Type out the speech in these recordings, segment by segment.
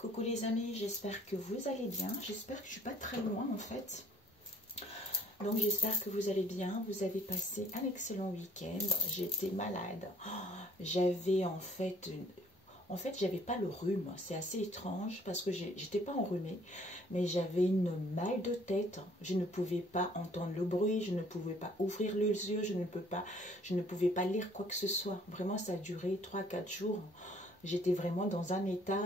Coucou les amis, j'espère que vous allez bien. J'espère que je ne suis pas très loin en fait. Donc j'espère que vous allez bien. Vous avez passé un excellent week-end. J'étais malade. J'avais en fait... j'avais pas le rhume. C'est assez étrange parce que j'étais pas enrhumée. Mais j'avais une mal de tête. Je ne pouvais pas entendre le bruit. Je ne pouvais pas ouvrir les yeux. Je ne pouvais pas lire quoi que ce soit. Vraiment, ça a duré 3-4 jours. J'étais vraiment dans un état,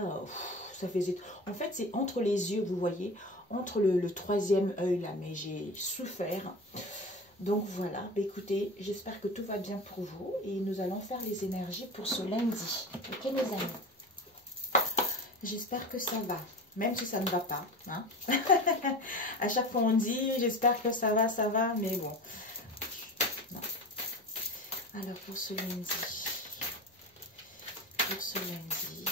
ça faisait... En fait, c'est entre les yeux, vous voyez, entre le troisième œil là, mais j'ai souffert. Donc voilà, bah, écoutez, j'espère que tout va bien pour vous et nous allons faire les énergies pour ce lundi. Ok mes amis? J'espère que ça va, même si ça ne va pas. Hein. À chaque fois on dit, j'espère que ça va, mais bon. Non. Alors pour ce lundi... Pour ce lundi,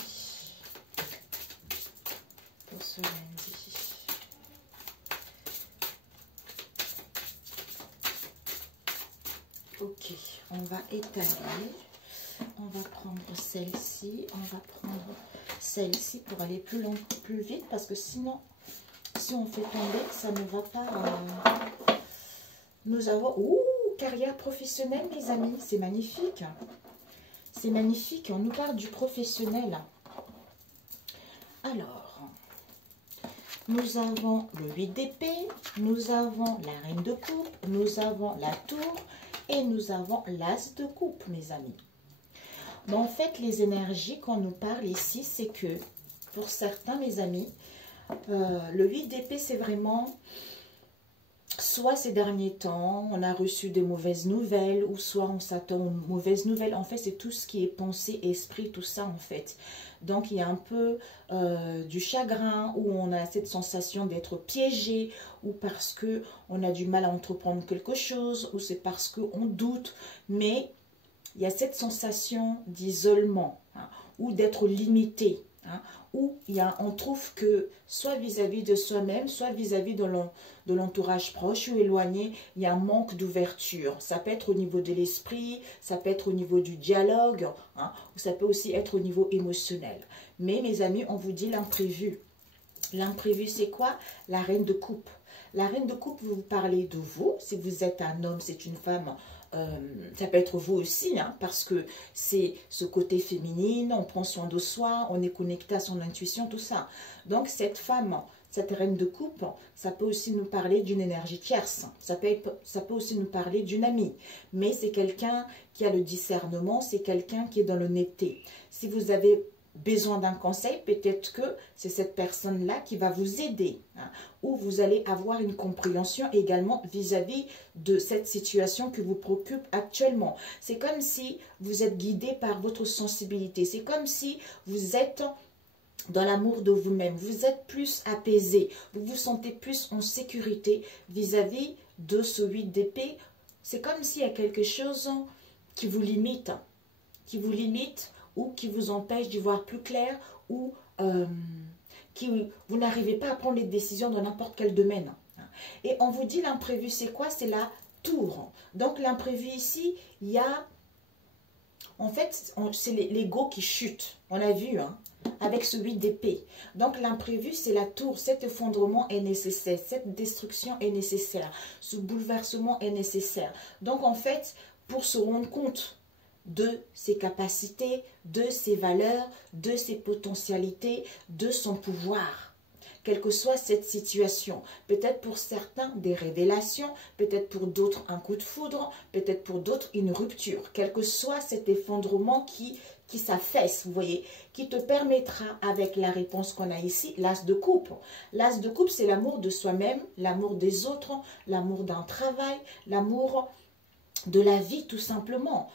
ok, on va étaler, on va prendre celle-ci, on va prendre celle-ci pour aller plus vite, parce que sinon, si on fait tomber, ça ne va pas. Nous avons, carrière professionnelle les amis, c'est magnifique. C'est magnifique, on nous parle du professionnel. Alors, nous avons le 8 d'épée, nous avons la reine de coupe, nous avons la tour et nous avons l'as de coupe, mes amis. Mais en fait, les énergies qu'on nous parle ici, c'est que, pour certains, mes amis, le 8 d'épée, c'est vraiment... Soit ces derniers temps, on a reçu des mauvaises nouvelles, ou soit on s'attend aux mauvaises nouvelles. En fait, c'est tout ce qui est pensée, esprit, tout ça en fait. Donc, il y a un peu du chagrin, où on a cette sensation d'être piégé, ou parce qu'on a du mal à entreprendre quelque chose, ou c'est parce qu'on doute. Mais il y a cette sensation d'isolement, hein, ou d'être limité. Hein, où on trouve que soit vis-à-vis de soi-même, soit vis-à-vis de l'entourage proche ou éloigné, il y a un manque d'ouverture. Ça peut être au niveau de l'esprit, ça peut être au niveau du dialogue, hein, ou ça peut aussi être au niveau émotionnel. Mais mes amis, on vous dit l'imprévu. L'imprévu, c'est quoi? La reine de coupe. La reine de coupe, vous parlez de vous. Si vous êtes un homme, c'est une femme... ça peut être vous aussi, hein, parce que c'est ce côté féminine, on prend soin de soi, on est connecté à son intuition, tout ça. Donc cette femme, cette reine de coupe, ça peut aussi nous parler d'une énergie tierce, ça peut aussi nous parler d'une amie, mais c'est quelqu'un qui a le discernement, c'est quelqu'un qui est dans l'honnêteté. Si vous avez besoin d'un conseil, peut-être que c'est cette personne-là qui va vous aider, hein, ou vous allez avoir une compréhension également vis-à-vis de cette situation qui vous préoccupe actuellement. C'est comme si vous êtes guidé par votre sensibilité, c'est comme si vous êtes dans l'amour de vous-même, vous êtes plus apaisé, vous vous sentez plus en sécurité vis-à-vis de ce 8 d'épée. C'est comme s'il y a quelque chose qui vous limite, ou qui vous empêche d'y voir plus clair, ou vous n'arrivez pas à prendre les décisions dans n'importe quel domaine. Et on vous dit l'imprévu, c'est quoi? C'est la tour. Donc l'imprévu ici, il y a... En fait, c'est l'ego qui chute. On a vu, hein, avec ce 8 d'épée. Donc l'imprévu, c'est la tour. Cet effondrement est nécessaire. Cette destruction est nécessaire. Ce bouleversement est nécessaire. Donc en fait, pour se rendre compte de ses capacités, de ses valeurs, de ses potentialités, de son pouvoir. Quelle que soit cette situation, peut-être pour certains des révélations, peut-être pour d'autres un coup de foudre, peut-être pour d'autres une rupture. Quel que soit cet effondrement qui s'affaisse, vous voyez, qui te permettra avec la réponse qu'on a ici, l'as de coupe. L'as de coupe, c'est l'amour de soi-même, l'amour des autres, l'amour d'un travail, l'amour de la vie tout simplement.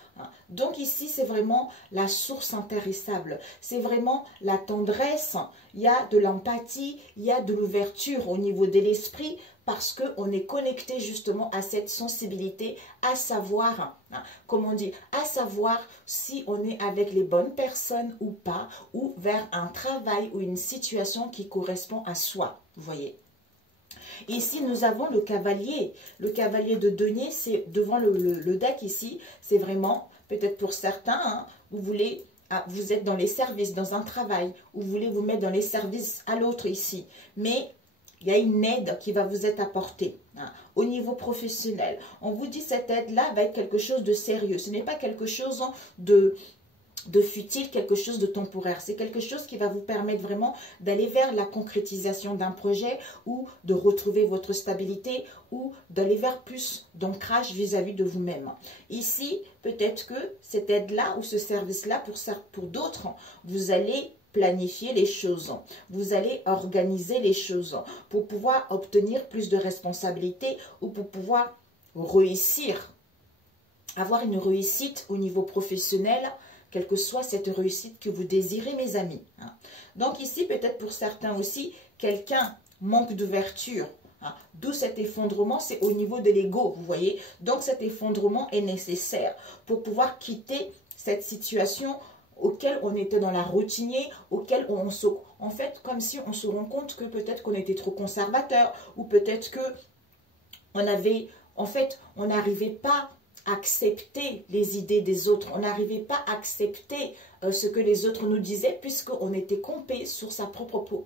Donc ici c'est vraiment la source intarissable, c'est vraiment la tendresse, il y a de l'empathie, il y a de l'ouverture au niveau de l'esprit parce qu'on est connecté justement à cette sensibilité, à savoir, comment dire, à savoir si on est avec les bonnes personnes ou pas, ou vers un travail ou une situation qui correspond à soi, vous voyez. Ici, nous avons le cavalier. Le cavalier de denier, c'est devant le deck ici. C'est vraiment, peut-être pour certains, hein, vous voulez Ah, vous êtes dans les services, dans un travail, ou vous voulez vous mettre dans les services à l'autre ici. Mais il y a une aide qui va vous être apportée au niveau professionnel. On vous dit cette aide-là va être quelque chose de sérieux. Ce n'est pas quelque chose de futile, quelque chose de temporaire. C'est quelque chose qui va vous permettre vraiment d'aller vers la concrétisation d'un projet ou de retrouver votre stabilité ou d'aller vers plus d'ancrage vis-à-vis de vous-même. Ici, peut-être que cette aide-là ou ce service-là, pour d'autres, vous allez planifier les choses, vous allez organiser les choses pour pouvoir obtenir plus de responsabilités ou pour pouvoir réussir, avoir une réussite au niveau professionnel, quelle que soit cette réussite que vous désirez, mes amis. Donc ici, peut-être pour certains aussi, quelqu'un manque d'ouverture. D'où cet effondrement, c'est au niveau de l'ego, vous voyez. Donc cet effondrement est nécessaire pour pouvoir quitter cette situation auquel on était dans la routine, auquel on se... En fait, comme si on se rend compte que peut-être qu'on était trop conservateur, ou peut-être que on avait... En fait, on n'arrivait pas à accepter les idées des autres. On n'arrivait pas à accepter ce que les autres nous disaient, puisqu'on était campé sur sa propre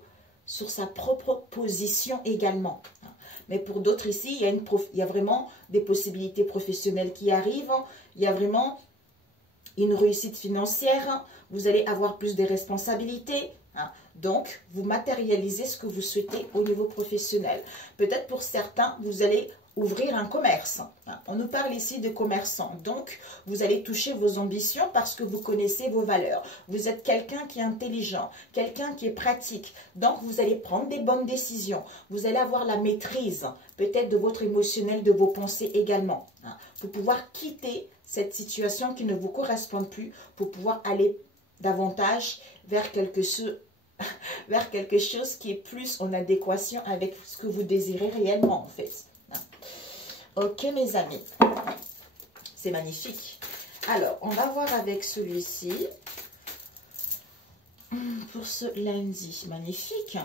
position également. Mais pour d'autres ici, il y a vraiment des possibilités professionnelles qui arrivent. Il y a vraiment une réussite financière, vous allez avoir plus de responsabilités. Donc, vous matérialisez ce que vous souhaitez au niveau professionnel. Peut-être pour certains, vous allez ouvrir un commerce. On nous parle ici de commerçants. Donc, vous allez toucher vos ambitions parce que vous connaissez vos valeurs. Vous êtes quelqu'un qui est intelligent, quelqu'un qui est pratique. Donc, vous allez prendre des bonnes décisions. Vous allez avoir la maîtrise, peut-être de votre émotionnel, de vos pensées également. Pour pouvoir quitter cette situation qui ne vous correspond plus, pour pouvoir aller davantage vers quelque chose qui est plus en adéquation avec ce que vous désirez réellement, en fait. Ok, mes amis. C'est magnifique. Alors, on va voir avec celui-ci. Pour ce lundi, magnifique.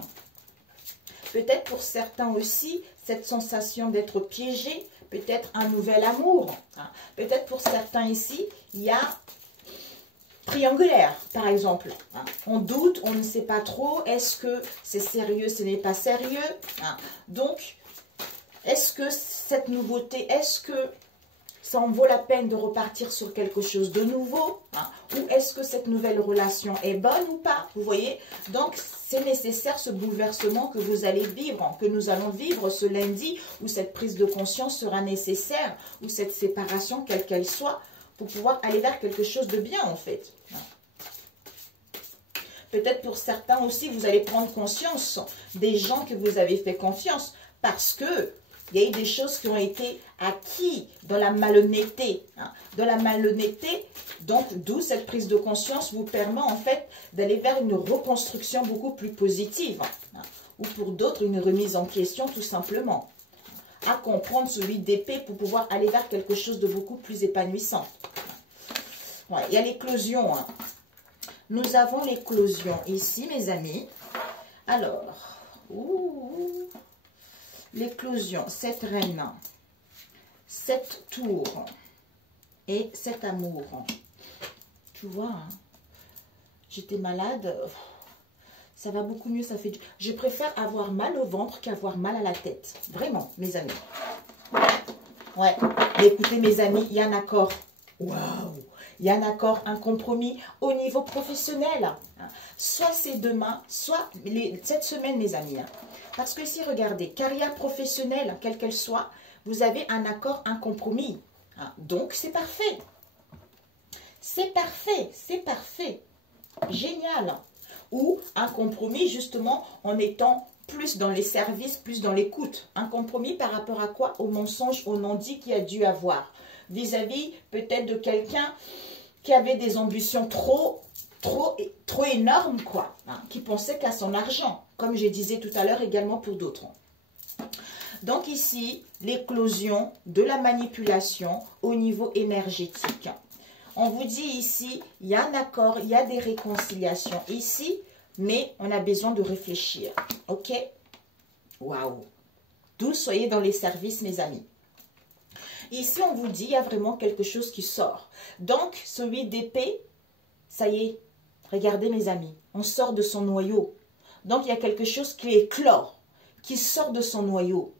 Peut-être pour certains aussi, cette sensation d'être piégé, peut-être un nouvel amour. Peut-être pour certains ici, il y a triangulaire, par exemple. On doute, on ne sait pas trop. Est-ce que c'est sérieux, ce n'est pas sérieux? Donc, est-ce que cette nouveauté, est-ce que ça en vaut la peine de repartir sur quelque chose de nouveau? Ou est-ce que cette nouvelle relation est bonne ou pas? Vous voyez? Donc, c'est nécessaire ce bouleversement que vous allez vivre, que nous allons vivre ce lundi, où cette prise de conscience sera nécessaire, ou cette séparation, quelle qu'elle soit, pour pouvoir aller vers quelque chose de bien, en fait. Peut-être pour certains aussi, vous allez prendre conscience des gens que vous avez fait confiance, parce que il y a eu des choses qui ont été acquises dans la malhonnêteté. Dans la malhonnêteté, donc d'où cette prise de conscience vous permet en fait d'aller vers une reconstruction beaucoup plus positive. Ou pour d'autres, une remise en question tout simplement. À comprendre celui d'épée pour pouvoir aller vers quelque chose de beaucoup plus épanouissant. Ouais, il y a l'éclosion. Nous avons l'éclosion ici, mes amis. Alors, l'éclosion, cette reine, cette tour et cet amour. Tu vois, j'étais malade, ça va beaucoup mieux, ça fait du... Je préfère avoir mal au ventre qu'avoir mal à la tête. Vraiment, mes amis. Ouais, mais écoutez, mes amis, il y a un accord. Waouh! Il y a un accord, un compromis au niveau professionnel. Soit c'est demain, soit cette semaine, mes amis. Parce que ici, regardez, carrière professionnelle, quelle qu'elle soit, vous avez un accord, un compromis. Donc, c'est parfait. C'est parfait, c'est parfait. Génial. Ou un compromis, justement, en étant plus dans les services, plus dans l'écoute. Un compromis par rapport à quoi? Au mensonge, au non-dit qu'il y a dû avoir. Vis-à-vis peut-être de quelqu'un qui avait des ambitions trop énormes, quoi. Qui pensait qu'à son argent. Comme je disais tout à l'heure également pour d'autres. Donc ici, l'éclosion de la manipulation au niveau énergétique. On vous dit ici, il y a un accord, il y a des réconciliations ici, mais on a besoin de réfléchir. Ok? Waouh! D'où soyez dans les services, mes amis. Ici, on vous dit, il y a vraiment quelque chose qui sort. Donc, celui d'épée, ça y est, Regardez mes amis, on sort de son noyau. Donc il y a quelque chose qui éclore, qui sort de son noyau.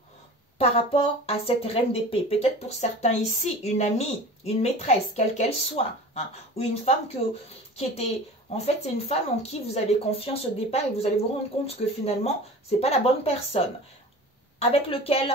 Par rapport à cette reine d'épée, peut-être pour certains ici, une amie, une maîtresse, quelle qu'elle soit, hein, ou une femme qui était, en fait, c'est une femme en qui vous avez confiance au départ et vous allez vous rendre compte que finalement, c'est pas la bonne personne, avec lequel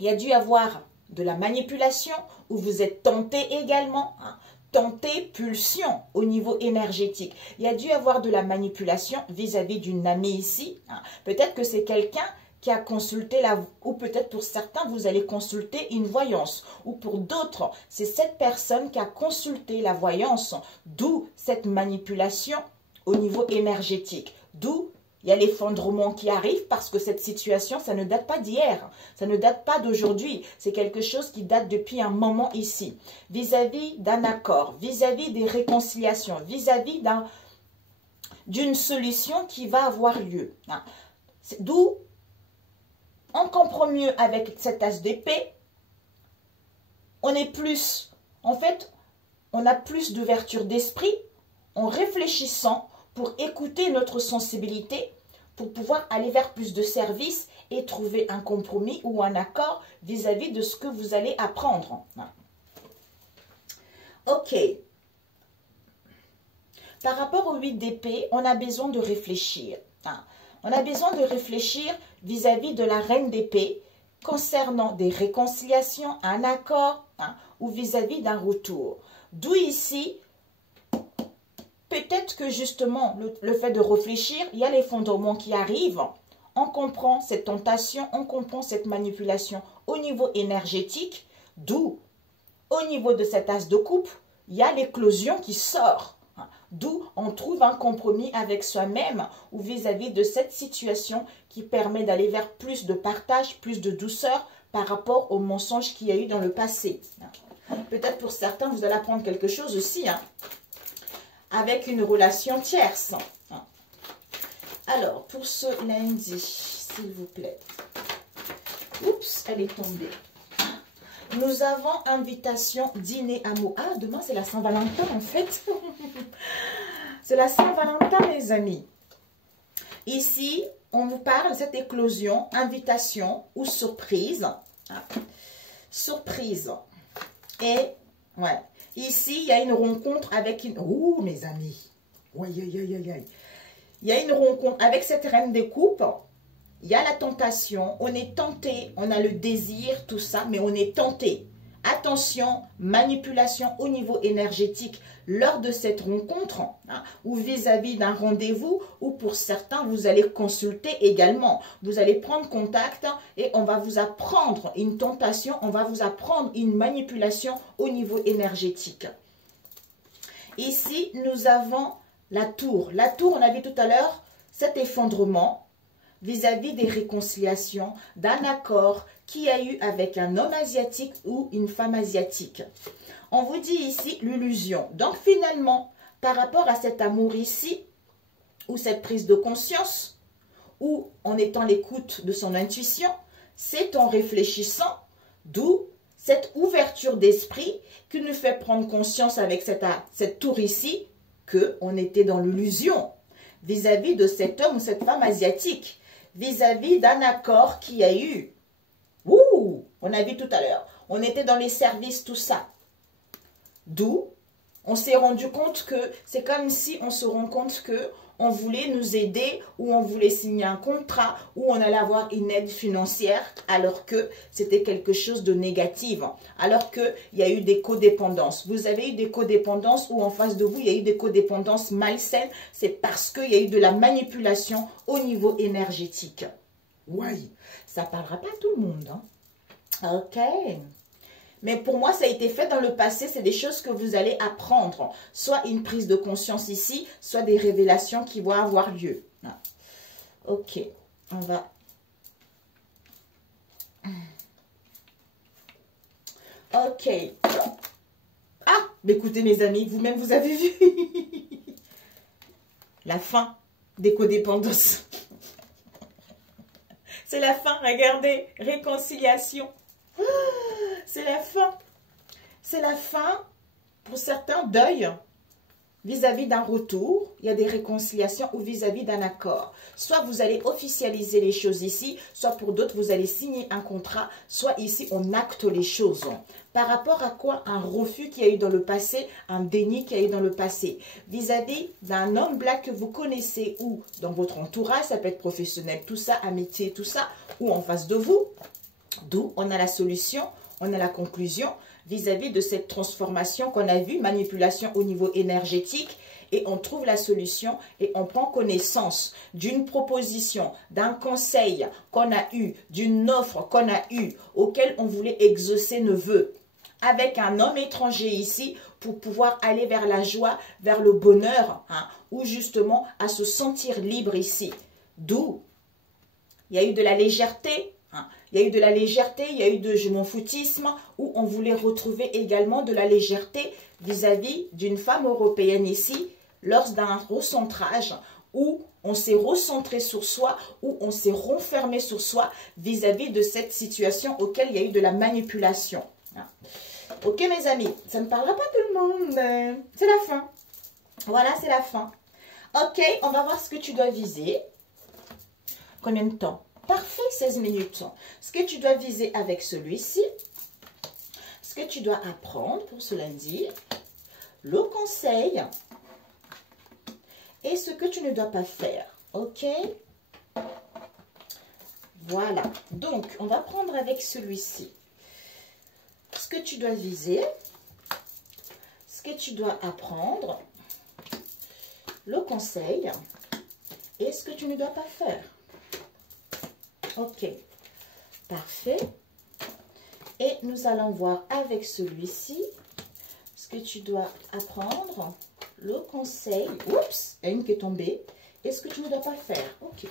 il y a dû avoir de la manipulation, où vous êtes tenté également, hein, tenté, pulsion au niveau énergétique. Il y a dû avoir de la manipulation vis-à-vis d'une amie ici, hein. Peut-être que c'est quelqu'un qui a consulté ou peut-être pour certains, vous allez consulter une voyance. Ou pour d'autres, c'est cette personne qui a consulté la voyance. D'où cette manipulation au niveau énergétique. D'où il y a l'effondrement qui arrive parce que cette situation, ça ne date pas d'hier. Ça ne date pas d'aujourd'hui. C'est quelque chose qui date depuis un moment ici. Vis-à-vis d'un accord, vis-à-vis des réconciliations, vis-à-vis d'une solution qui va avoir lieu. D'où on comprend mieux avec cet as d'épée, on est plus, en fait, on a plus d'ouverture d'esprit en réfléchissant pour écouter notre sensibilité, pour pouvoir aller vers plus de services et trouver un compromis ou un accord vis-à-vis de ce que vous allez apprendre. Ok. Par rapport au 8 d'épée, on a besoin de réfléchir. On a besoin de réfléchir vis-à-vis de la reine d'épée concernant des réconciliations, un accord, hein, ou vis-à-vis d'un retour. D'où ici, peut-être que justement, le fait de réfléchir, il y a l'effondrement qui arrive. On comprend cette tentation, on comprend cette manipulation au niveau énergétique. D'où, au niveau de cet as de coupe, il y a l'éclosion qui sort. D'où on trouve un compromis avec soi-même ou vis-à-vis de cette situation qui permet d'aller vers plus de partage, plus de douceur par rapport aux mensonges qu'il y a eu dans le passé. Peut-être pour certains, vous allez apprendre quelque chose aussi, hein, avec une relation tierce. Alors, pour ce lundi, s'il vous plaît. Oups, elle est tombée. Nous avons invitation, dîner, amour. Ah, demain, c'est la Saint-Valentin, en fait. C'est la Saint-Valentin, mes amis. Ici, on vous parle de cette éclosion, invitation ou surprise. Surprise. Et, ouais. Ici, il y a une rencontre avec une... Ouh, mes amis. Aïe, aïe, aïe, aïe, aïe. Il y a une rencontre avec cette reine des coupes. Il y a la tentation, on est tenté, on a le désir, tout ça, mais on est tenté. Attention, manipulation au niveau énergétique lors de cette rencontre, hein, ou vis-à-vis d'un rendez-vous, ou pour certains, vous allez consulter également. Vous allez prendre contact et on va vous apprendre une tentation, on va vous apprendre une manipulation au niveau énergétique. Ici, nous avons la tour. La tour, on a vu tout à l'heure, cet effondrement vis-à-vis des réconciliations, d'un accord qu'il y a eu avec un homme asiatique ou une femme asiatique. On vous dit ici l'illusion. Donc finalement, par rapport à cet amour ici, ou cette prise de conscience, ou en étant l'écoute de son intuition, c'est en réfléchissant, d'où cette ouverture d'esprit qui nous fait prendre conscience avec cette tour ici, qu'on était dans l'illusion vis-à-vis de cet homme ou cette femme asiatique, vis-à-vis d'un accord qu'il y a eu. Ouh, on a vu tout à l'heure. On était dans les services, tout ça. D'où, on s'est rendu compte que c'est comme si on se rend compte que on voulait nous aider ou on voulait signer un contrat ou on allait avoir une aide financière alors que c'était quelque chose de négatif. Alors qu'il y a eu des codépendances. Vous avez eu des codépendances ou en face de vous, il y a eu des codépendances malsaines. C'est parce qu'il y a eu de la manipulation au niveau énergétique. Oui, ça ne parlera pas à tout le monde. Hein? Ok. Mais pour moi, ça a été fait dans le passé. C'est des choses que vous allez apprendre. Soit une prise de conscience ici, soit des révélations qui vont avoir lieu. Ok, on va... Ok. Ah, mais écoutez mes amis, vous-même vous avez vu. La fin des codépendances. C'est la fin, regardez. Réconciliation. C'est la fin. C'est la fin, pour certains, deuil. vis-à-vis d'un retour, il y a des réconciliations ou vis-à-vis d'un accord. Soit vous allez officialiser les choses ici, soit pour d'autres, vous allez signer un contrat, soit ici, on acte les choses. Par rapport à quoi? Un refus qu'il y a eu dans le passé, un déni qu'il y a eu dans le passé. Vis-à-vis d'un homme black que vous connaissez ou dans votre entourage, ça peut être professionnel, tout ça, amitié, tout ça, ou en face de vous. D'où on a la solution, on a la conclusion vis-à-vis de cette transformation qu'on a vue, manipulation au niveau énergétique, et on trouve la solution et on prend connaissance d'une proposition, d'un conseil qu'on a eu, d'une offre qu'on a eue, auquel on voulait exaucer nos vœux, avec un homme étranger ici, pour pouvoir aller vers la joie, vers le bonheur, ou justement à se sentir libre ici. D'où il y a eu de la légèreté. Il y a eu de la légèreté, il y a eu de je m'en foutisme, où on voulait retrouver également de la légèreté vis-à-vis d'une femme européenne ici, lors d'un recentrage, où on s'est recentré sur soi, où on s'est renfermé sur soi vis-à-vis de cette situation auquel il y a eu de la manipulation. Ok mes amis, ça ne parlera pas tout le monde, c'est la fin. Voilà, c'est la fin. Ok, on va voir ce que tu dois viser. Combien de temps? Parfait, 16 minutes. Ce que tu dois viser avec celui-ci, ce que tu dois apprendre pour ce lundi, le conseil et ce que tu ne dois pas faire. Ok? Voilà. Donc, on va prendre avec celui-ci ce que tu dois viser, ce que tu dois apprendre, le conseil et ce que tu ne dois pas faire. Ok, parfait. Et nous allons voir avec celui-ci ce que tu dois apprendre, le conseil. Oups, il y a une qui est tombée. Et ce que tu ne dois pas faire. Ok.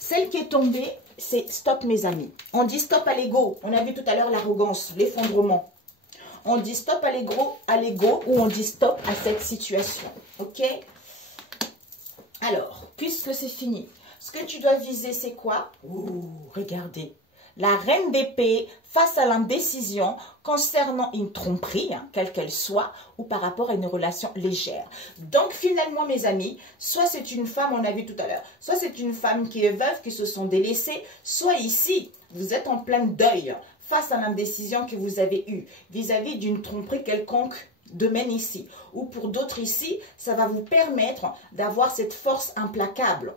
Celle qui est tombée, c'est stop mes amis. On dit stop à l'ego. On a vu tout à l'heure l'arrogance, l'effondrement. On dit stop à l'ego ou on dit stop à cette situation. Ok? Alors, puisque c'est fini. Ce que tu dois viser, c'est quoi? Ouh, regardez. La reine d'épée face à l'indécision concernant une tromperie, quelle qu'elle soit, ou par rapport à une relation légère. Donc, finalement, mes amis, soit c'est une femme, on a vu tout à l'heure, soit c'est une femme qui est veuve, qui se sont délaissées, soit ici, vous êtes en plein deuil face à l'indécision que vous avez eue vis-à-vis d'une tromperie quelconque domaine ici. Ou pour d'autres ici, ça va vous permettre d'avoir cette force implacable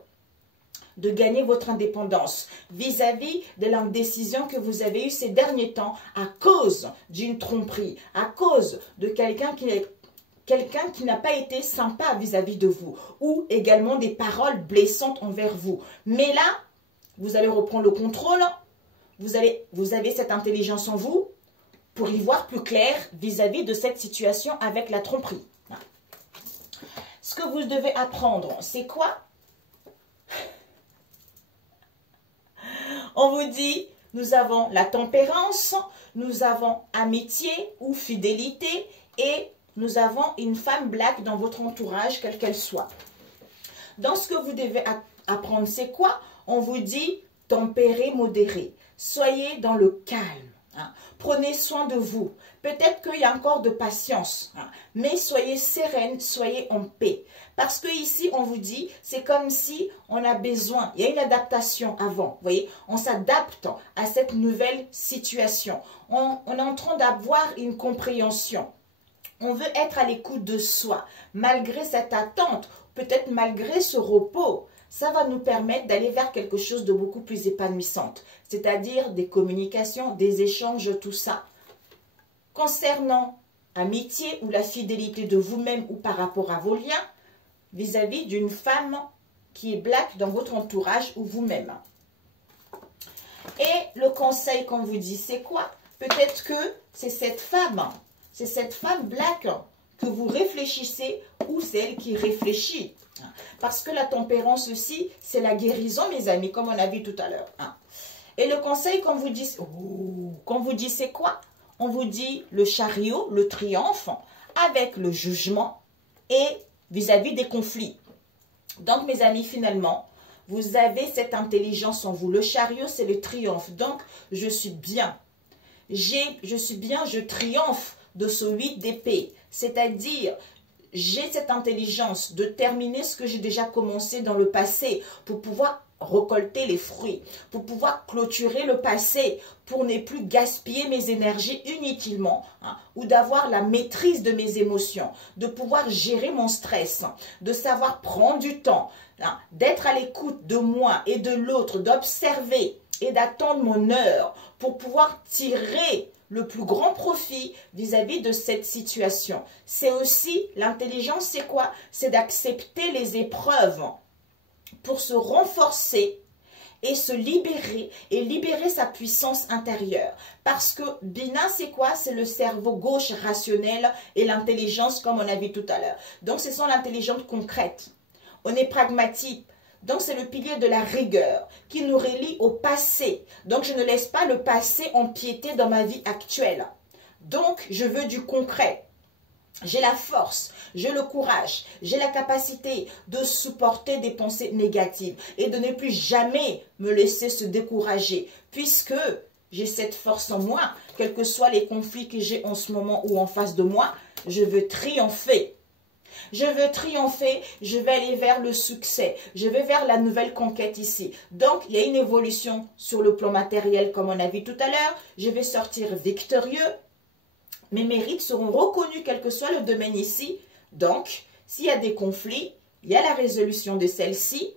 de gagner votre indépendance vis-à-vis de l'indécision que vous avez eue ces derniers temps à cause d'une tromperie, à cause de quelqu'un qui n'a pas été sympa vis-à-vis de vous ou également des paroles blessantes envers vous. Mais là, vous allez reprendre le contrôle, vous avez cette intelligence en vous pour y voir plus clair vis-à-vis de cette situation avec la tromperie. Ce que vous devez apprendre, c'est quoi? On vous dit, nous avons la tempérance, nous avons amitié ou fidélité et nous avons une femme black dans votre entourage, quelle qu'elle soit. Dans ce que vous devez apprendre, c'est quoi? On vous dit tempéré, modéré. Soyez dans le calme. Prenez soin de vous. Peut-être qu'il y a encore de patience, mais soyez sereine, soyez en paix. Parce que ici, on vous dit, c'est comme si on a besoin, il y a une adaptation avant, vous voyez, on s'adapte à cette nouvelle situation. On est en train d'avoir une compréhension. On veut être à l'écoute de soi, malgré cette attente, peut-être malgré ce repos. Ça va nous permettre d'aller vers quelque chose de beaucoup plus épanouissant, c'est-à-dire des communications, des échanges, tout ça. Concernant amitié ou la fidélité de vous-même ou par rapport à vos liens, vis-à-vis d'une femme qui est black dans votre entourage ou vous-même. Et le conseil qu'on vous dit, c'est quoi? Peut-être que c'est cette femme black que vous réfléchissez ou c'est elle qui réfléchit. Parce que la tempérance aussi, c'est la guérison, mes amis, comme on a vu tout à l'heure. Et le conseil qu'on vous dit, c'est quoi? On vous dit le chariot, le triomphe, avec le jugement et vis-à-vis des conflits. Donc, mes amis, finalement, vous avez cette intelligence en vous. Le chariot, c'est le triomphe. Donc, je suis bien. Je triomphe de ce 8 d'épée. C'est-à-dire, j'ai cette intelligence de terminer ce que j'ai déjà commencé dans le passé pour pouvoir récolter les fruits, pour pouvoir clôturer le passé, pour ne plus gaspiller mes énergies inutilement, ou d'avoir la maîtrise de mes émotions, de pouvoir gérer mon stress, de savoir prendre du temps, d'être à l'écoute de moi et de l'autre, d'observer et d'attendre mon heure pour pouvoir tirer le plus grand profit vis-à-vis de cette situation. C'est aussi, l'intelligence, c'est quoi? C'est d'accepter les épreuves pour se renforcer et se libérer et libérer sa puissance intérieure. Parce que Bina, c'est quoi? C'est le cerveau gauche rationnel et l'intelligence comme on a vu tout à l'heure. Donc, ce sont l'intelligence concrète. On est pragmatique. Donc, c'est le pilier de la rigueur qui nous relie au passé. Donc, je ne laisse pas le passé empiéter dans ma vie actuelle. Donc, je veux du concret. J'ai la force, j'ai le courage, j'ai la capacité de supporter des pensées négatives et de ne plus jamais me laisser se décourager puisque j'ai cette force en moi, quels que soient les conflits que j'ai en ce moment ou en face de moi, je veux triompher. Je veux triompher, je vais aller vers le succès, je vais vers la nouvelle conquête ici. Donc, il y a une évolution sur le plan matériel comme on a vu tout à l'heure. Je vais sortir victorieux. Mes mérites seront reconnus quel que soit le domaine ici. Donc, s'il y a des conflits, il y a la résolution de celle-ci.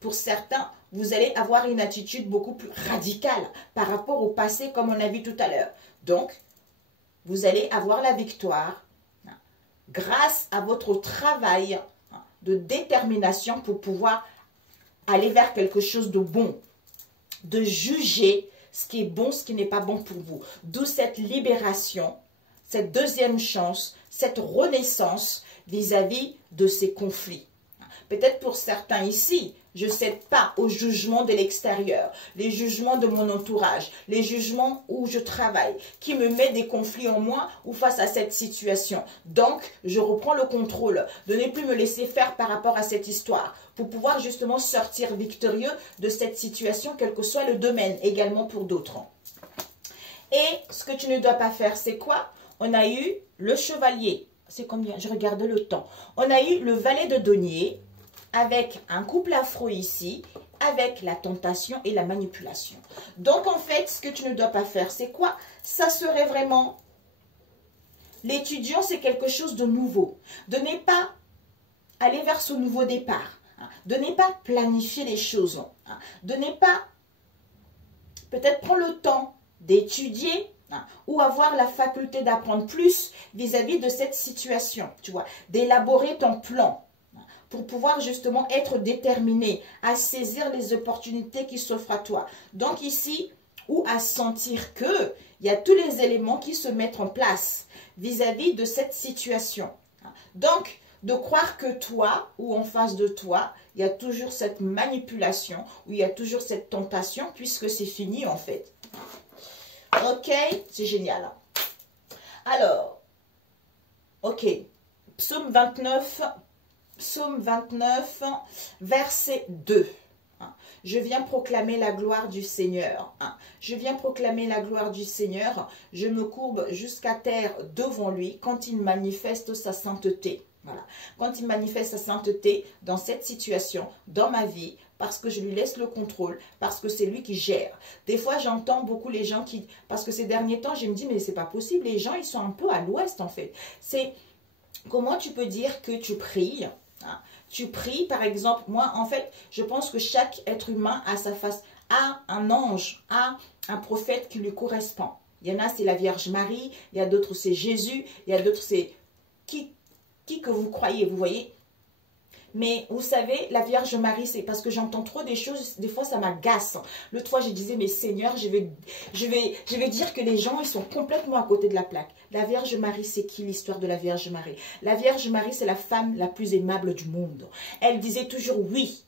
Pour certains, vous allez avoir une attitude beaucoup plus radicale par rapport au passé comme on a vu tout à l'heure. Donc, vous allez avoir la victoire grâce à votre travail de détermination pour pouvoir aller vers quelque chose de bon, de juger ce qui est bon, ce qui n'est pas bon pour vous. D'où cette libération, cette deuxième chance, cette renaissance vis-à-vis de ces conflits. Peut-être pour certains ici, je ne cède pas au jugement de l'extérieur, les jugements de mon entourage, les jugements où je travaille, qui me met des conflits en moi ou face à cette situation. Donc, je reprends le contrôle de ne plus me laisser faire par rapport à cette histoire pour pouvoir justement sortir victorieux de cette situation, quel que soit le domaine, également pour d'autres. Et ce que tu ne dois pas faire, c'est quoi? On a eu le chevalier. C'est combien? Je regarde le temps. On a eu le valet de denier avec un couple afro ici, avec la tentation et la manipulation. Donc, en fait, ce que tu ne dois pas faire, c'est quoi? Ça serait vraiment... L'étudiant, c'est quelque chose de nouveau. De ne pas aller vers ce nouveau départ. De ne pas planifier les choses. De ne pas peut-être prendre le temps d'étudier ou avoir la faculté d'apprendre plus vis-à-vis de cette situation, tu vois, d'élaborer ton plan pour pouvoir justement être déterminé à saisir les opportunités qui s'offrent à toi. Donc ici, ou à sentir que il y a tous les éléments qui se mettent en place vis-à-vis de cette situation. Donc, de croire que toi ou en face de toi, il y a toujours cette manipulation ou il y a toujours cette tentation puisque c'est fini en fait. Ok, c'est génial. Alors, ok, psaume 29, verset 2. Je viens proclamer la gloire du Seigneur. Je viens proclamer la gloire du Seigneur. Je me courbe jusqu'à terre devant lui quand il manifeste sa sainteté. Voilà. Quand il manifeste sa sainteté dans cette situation, dans ma vie, parce que je lui laisse le contrôle, parce que c'est lui qui gère. Des fois, j'entends beaucoup les gens qui... Parce que ces derniers temps, je me dis, mais c'est pas possible. Les gens, ils sont un peu à l'ouest, en fait. C'est comment tu peux dire que tu pries. Tu pries, par exemple, moi, en fait, je pense que chaque être humain a sa face, a un ange, a un prophète qui lui correspond. Il y en a, c'est la Vierge Marie. Il y a d'autres, c'est Jésus. Il y a d'autres, c'est qui que vous croyez, vous voyez. Mais vous savez, la Vierge Marie, c'est parce que j'entends trop des choses, des fois ça m'agace. L'autre fois, je disais, mais Seigneur, je vais dire que les gens, ils sont complètement à côté de la plaque. La Vierge Marie, c'est qui l'histoire de la Vierge Marie? La Vierge Marie, c'est la femme la plus aimable du monde. Elle disait toujours oui.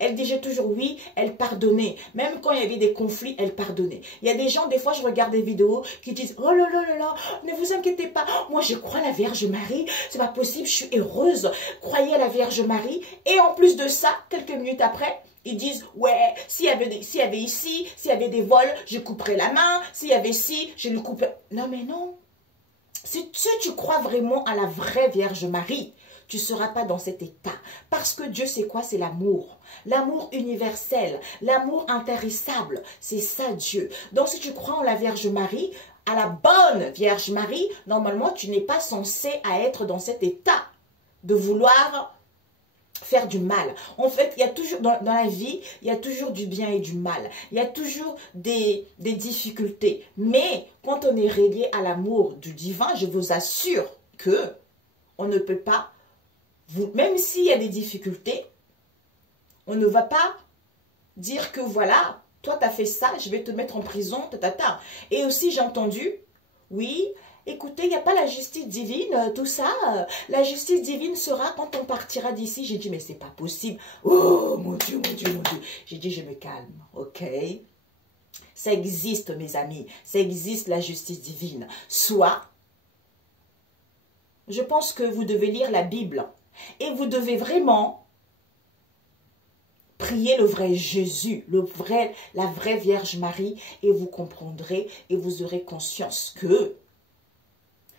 Elle disait toujours oui, elle pardonnait. Même quand il y avait des conflits, elle pardonnait. Il y a des gens, des fois, je regarde des vidéos qui disent « Oh là là là là, ne vous inquiétez pas, moi je crois à la Vierge Marie, c'est pas possible, je suis heureuse. Croyez à la Vierge Marie. » Et en plus de ça, quelques minutes après, ils disent « Ouais, s'il y avait ici, s'il y avait des vols, je couperais la main. S'il y avait ci, je le couperais. » Non mais non. Si tu crois vraiment à la vraie Vierge Marie, tu ne seras pas dans cet état. Parce que Dieu, c'est quoi? C'est l'amour. L'amour universel, l'amour intarissable. C'est ça Dieu. Donc si tu crois en la Vierge Marie, à la bonne Vierge Marie, normalement tu n'es pas censé à être dans cet état de vouloir faire du mal. En fait, il y a toujours, dans la vie, il y a toujours du bien et du mal. Il y a toujours des difficultés. Mais quand on est relié à l'amour du divin, je vous assure que on ne peut pas, même s'il y a des difficultés, on ne va pas dire que voilà, toi tu as fait ça, je vais te mettre en prison, tatata. Et aussi j'ai entendu, oui, écoutez, il n'y a pas la justice divine, tout ça. La justice divine sera quand on partira d'ici. J'ai dit, mais c'est pas possible. Oh, mon Dieu, mon Dieu, mon Dieu. J'ai dit, je me calme, ok? Ça existe, mes amis. Ça existe, la justice divine. Soit, je pense que vous devez lire la Bible. Et vous devez vraiment prier le vrai Jésus, la vraie Vierge Marie. Et vous comprendrez et vous aurez conscience que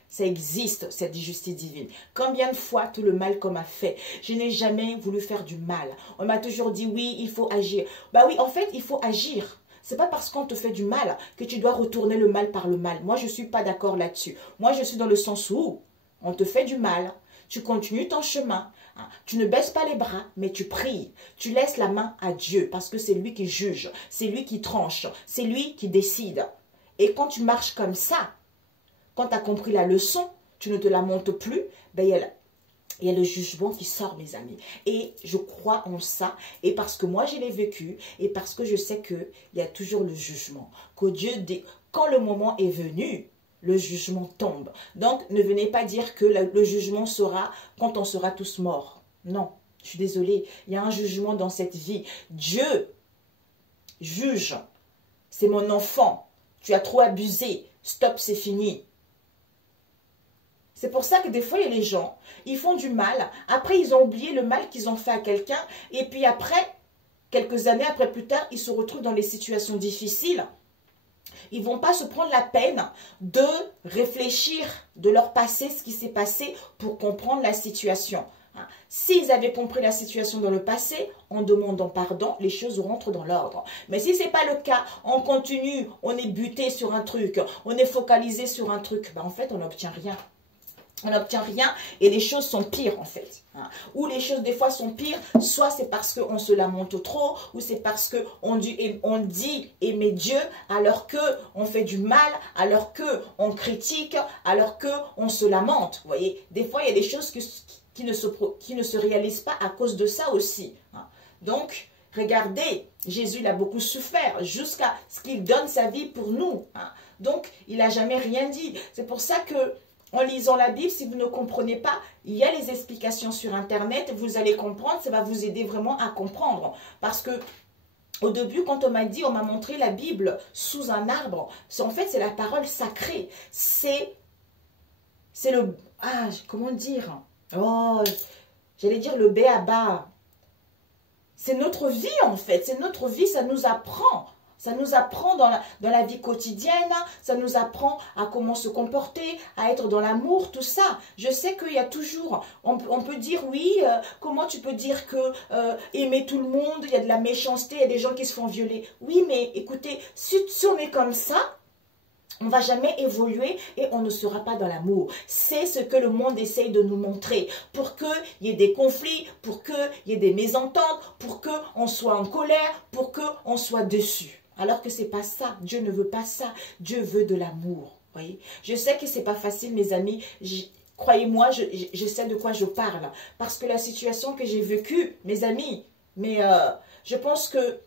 ça existe, cette justice divine. Combien de fois tout le mal qu'on m'a fait? Je n'ai jamais voulu faire du mal. On m'a toujours dit, oui, il faut agir. Bah oui, en fait, il faut agir. C'est pas parce qu'on te fait du mal que tu dois retourner le mal par le mal. Moi, je ne suis pas d'accord là-dessus. Moi, je suis dans le sens où on te fait du mal, tu continues ton chemin, hein, tu ne baisses pas les bras, mais tu pries. Tu laisses la main à Dieu parce que c'est lui qui juge, c'est lui qui tranche, c'est lui qui décide. Et quand tu marches comme ça, quand tu as compris la leçon, tu ne te lamentes plus, ben il y a le jugement qui sort, mes amis. Et je crois en ça. Et parce que moi, je l'ai vécu. Et parce que je sais qu'il y a toujours le jugement. Que Dieu, quand le moment est venu, le jugement tombe. Donc, ne venez pas dire que le jugement sera quand on sera tous morts. Non, je suis désolée. Il y a un jugement dans cette vie. Dieu juge. C'est mon enfant. Tu as trop abusé. Stop, c'est fini. C'est pour ça que des fois, il y a les gens, ils font du mal. Après, ils ont oublié le mal qu'ils ont fait à quelqu'un. Et puis après, quelques années après plus tard, ils se retrouvent dans les situations difficiles. Ils ne vont pas se prendre la peine de réfléchir de leur passé, ce qui s'est passé, pour comprendre la situation. S'ils avaient compris la situation dans le passé, en demandant pardon, les choses rentrent dans l'ordre. Mais si ce n'est pas le cas, on continue, on est buté sur un truc, on est focalisé sur un truc, ben en fait, on n'obtient rien. On n'obtient rien et les choses sont pires en fait. Ou les choses des fois sont pires, soit c'est parce qu'on se lamente trop, ou c'est parce qu'on dit aimer Dieu alors qu'on fait du mal, alors qu'on critique, alors qu'on se lamente. Vous voyez, des fois il y a des choses qui ne se réalisent pas à cause de ça aussi. Donc, regardez, Jésus il a beaucoup souffert jusqu'à ce qu'il donne sa vie pour nous. Donc, il n'a jamais rien dit. C'est pour ça que en lisant la Bible, si vous ne comprenez pas, il y a les explications sur Internet, vous allez comprendre, ça va vous aider vraiment à comprendre. Parce que au début, quand on m'a montré la Bible sous un arbre, en fait, c'est la parole sacrée. C'est le, comment dire? Oh, j'allais dire le béaba. C'est notre vie en fait, c'est notre vie, ça nous apprend. Ça nous apprend dans la vie quotidienne, ça nous apprend à comment se comporter, à être dans l'amour, tout ça. Je sais qu'il y a toujours, on peut dire oui, comment tu peux dire que aimer tout le monde, il y a de la méchanceté, il y a des gens qui se font violer. Oui, mais écoutez, si on est comme ça, on ne va jamais évoluer et on ne sera pas dans l'amour. C'est ce que le monde essaye de nous montrer. Pour qu'il y ait des conflits, pour qu'il y ait des mésententes, pour qu'on soit en colère, pour qu'on soit dessus. Alors que ce n'est pas ça. Dieu ne veut pas ça. Dieu veut de l'amour. Voyez? Je sais que ce n'est pas facile, mes amis. Croyez-moi, je sais de quoi je parle. Parce que la situation que j'ai vécue, mes amis, mais je pense que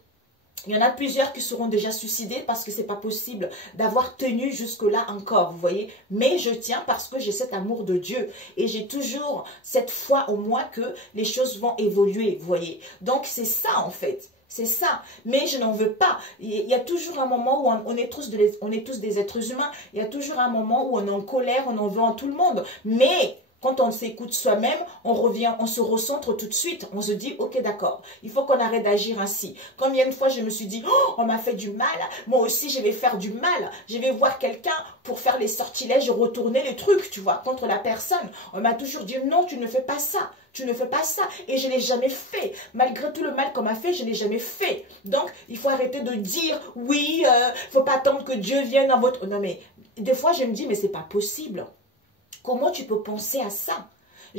il y en a plusieurs qui seront déjà suicidés parce que ce n'est pas possible d'avoir tenu jusque-là encore, vous voyez. Mais je tiens parce que j'ai cet amour de Dieu. Et j'ai toujours cette foi en moi que les choses vont évoluer, vous voyez. Donc c'est ça en fait. C'est ça. Mais je n'en veux pas. Il y a toujours un moment où on est tous des êtres humains. Il y a toujours un moment où on est en colère, on en veut en tout le monde. Mais Quand on s'écoute soi-même, on revient, on se recentre tout de suite. On se dit, ok, d'accord, il faut qu'on arrête d'agir ainsi. Combien de fois je me suis dit, oh, on m'a fait du mal, moi aussi je vais faire du mal. Je vais voir quelqu'un pour faire les sortilèges, retourner les trucs, tu vois, contre la personne. On m'a toujours dit, non, tu ne fais pas ça. Tu ne fais pas ça. Et je ne l'ai jamais fait. Malgré tout le mal qu'on m'a fait, je ne l'ai jamais fait. Donc, il faut arrêter de dire, oui, faut pas attendre que Dieu vienne dans votre... Non, mais des fois, je me dis, mais c'est pas possible. Comment tu peux penser à ça?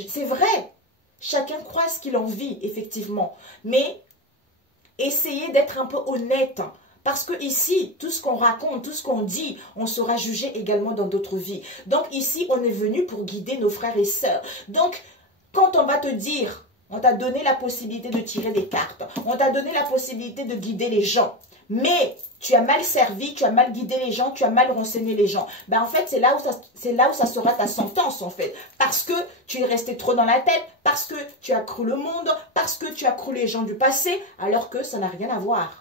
C'est vrai. Chacun croit ce qu'il en vit, effectivement. Mais essayez d'être un peu honnête. Parce que ici, tout ce qu'on raconte, tout ce qu'on dit, on sera jugé également dans d'autres vies. Donc ici, on est venu pour guider nos frères et sœurs. Donc, quand on va te dire, on t'a donné la possibilité de tirer des cartes, on t'a donné la possibilité de guider les gens, mais tu as mal servi, tu as mal guidé les gens, tu as mal renseigné les gens. Ben en fait, c'est là où ça sera ta sentence, en fait. Parce que tu es resté trop dans la tête, parce que tu as cru le monde, parce que tu as cru les gens du passé, alors que ça n'a rien à voir.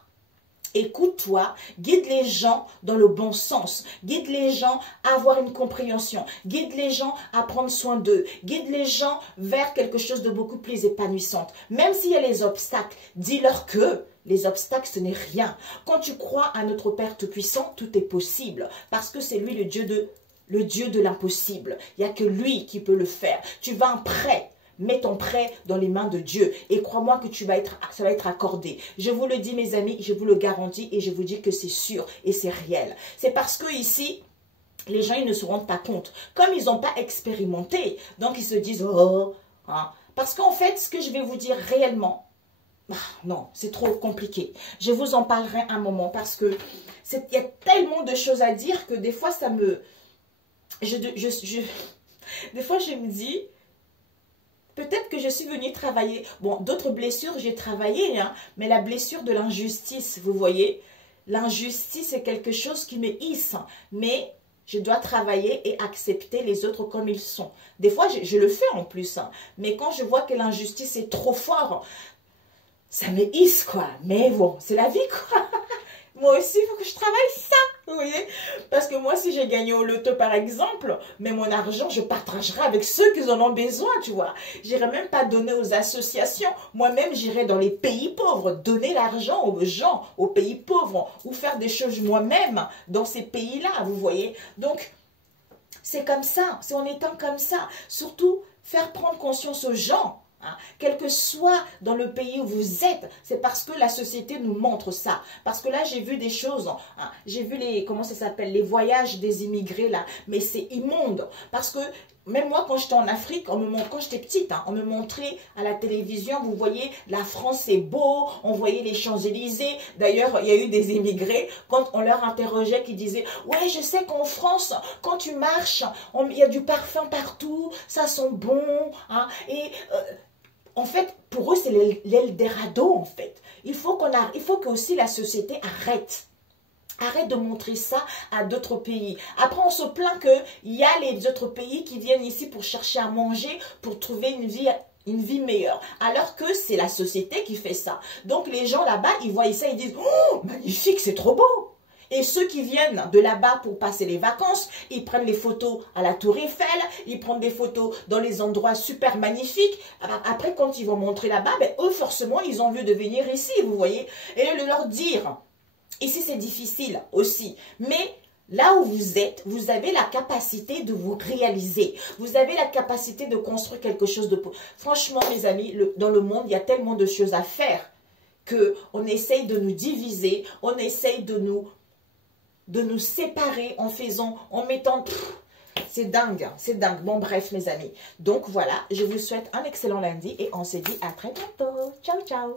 Écoute-toi, guide les gens dans le bon sens, guide les gens à avoir une compréhension, guide les gens à prendre soin d'eux, guide les gens vers quelque chose de beaucoup plus épanouissant. Même s'il y a les obstacles, dis-leur que les obstacles, ce n'est rien. Quand tu crois à notre Père Tout-Puissant, tout est possible, parce que c'est lui le Dieu de l'impossible. Il n'y a que lui qui peut le faire. Tu vas en prêt. Mets ton prêt dans les mains de Dieu et crois-moi que ça va être accordé. Je vous le dis mes amis, je vous le garantis et je vous dis que c'est sûr et c'est réel. C'est parce que ici, les gens ils ne se rendent pas compte. Comme ils n'ont pas expérimenté, donc ils se disent « Oh hein. ». Parce qu'en fait, ce que je vais vous dire réellement, non, c'est trop compliqué. Je vous en parlerai un moment parce que il y a tellement de choses à dire que des fois ça me... Des fois je me dis... Peut-être que je suis venue travailler. Bon, d'autres blessures, j'ai travaillé, hein, mais la blessure de l'injustice, vous voyez, l'injustice est quelque chose qui me hisse, mais je dois travailler et accepter les autres comme ils sont. Des fois, je le fais en plus, hein, mais quand je vois que l'injustice est trop forte, ça me hisse, quoi. Mais bon, c'est la vie, quoi. Moi aussi, il faut que je travaille ça, vous voyez. Parce que moi, si j'ai gagné au loto, par exemple, mais mon argent, je partagerai avec ceux qui en ont besoin, tu vois. J'irai même pas donner aux associations. Moi-même, j'irai dans les pays pauvres, donner l'argent aux gens, aux pays pauvres, ou faire des choses moi-même dans ces pays-là, vous voyez. Donc, c'est comme ça, c'est en étant comme ça. Surtout, faire prendre conscience aux gens. Hein, quel que soit dans le pays où vous êtes, c'est parce que la société nous montre ça. Parce que là, j'ai vu des choses, hein, j'ai vu les, comment ça s'appelle, les voyages des immigrés là, mais c'est immonde. Parce que même moi, quand j'étais en Afrique, quand j'étais petite, hein, on me montrait à la télévision, vous voyez, la France c'est beau, on voyait les Champs-Élysées. D'ailleurs, il y a eu des immigrés, quand on leur interrogeait, qui disaient, ouais, je sais qu'en France, quand tu marches, il y a du parfum partout, ça sent bon, hein, et... en fait, pour eux, c'est l'Eldorado, en fait. Il faut que aussi la société arrête. Arrête de montrer ça à d'autres pays. Après, on se plaint qu'il y a les autres pays qui viennent ici pour chercher à manger, pour trouver une vie meilleure. Alors que c'est la société qui fait ça. Donc, les gens là-bas, ils voient ça, ils disent « Oh, magnifique, c'est trop beau !» Et ceux qui viennent de là-bas pour passer les vacances, ils prennent les photos à la Tour Eiffel, ils prennent des photos dans les endroits super magnifiques. Après, quand ils vont montrer là-bas, ben, eux, forcément, ils ont envie de venir ici, vous voyez. Et de leur dire, ici, c'est difficile aussi, mais... Là où vous êtes, vous avez la capacité de vous réaliser. Vous avez la capacité de construire quelque chose de... Franchement, mes amis, dans le monde, il y a tellement de choses à faire qu'on essaye de nous diviser, on essaye de nous séparer en mettant... C'est dingue, c'est dingue. Bon, bref, mes amis. Donc, voilà, je vous souhaite un excellent lundi et on se dit à très bientôt. Ciao, ciao.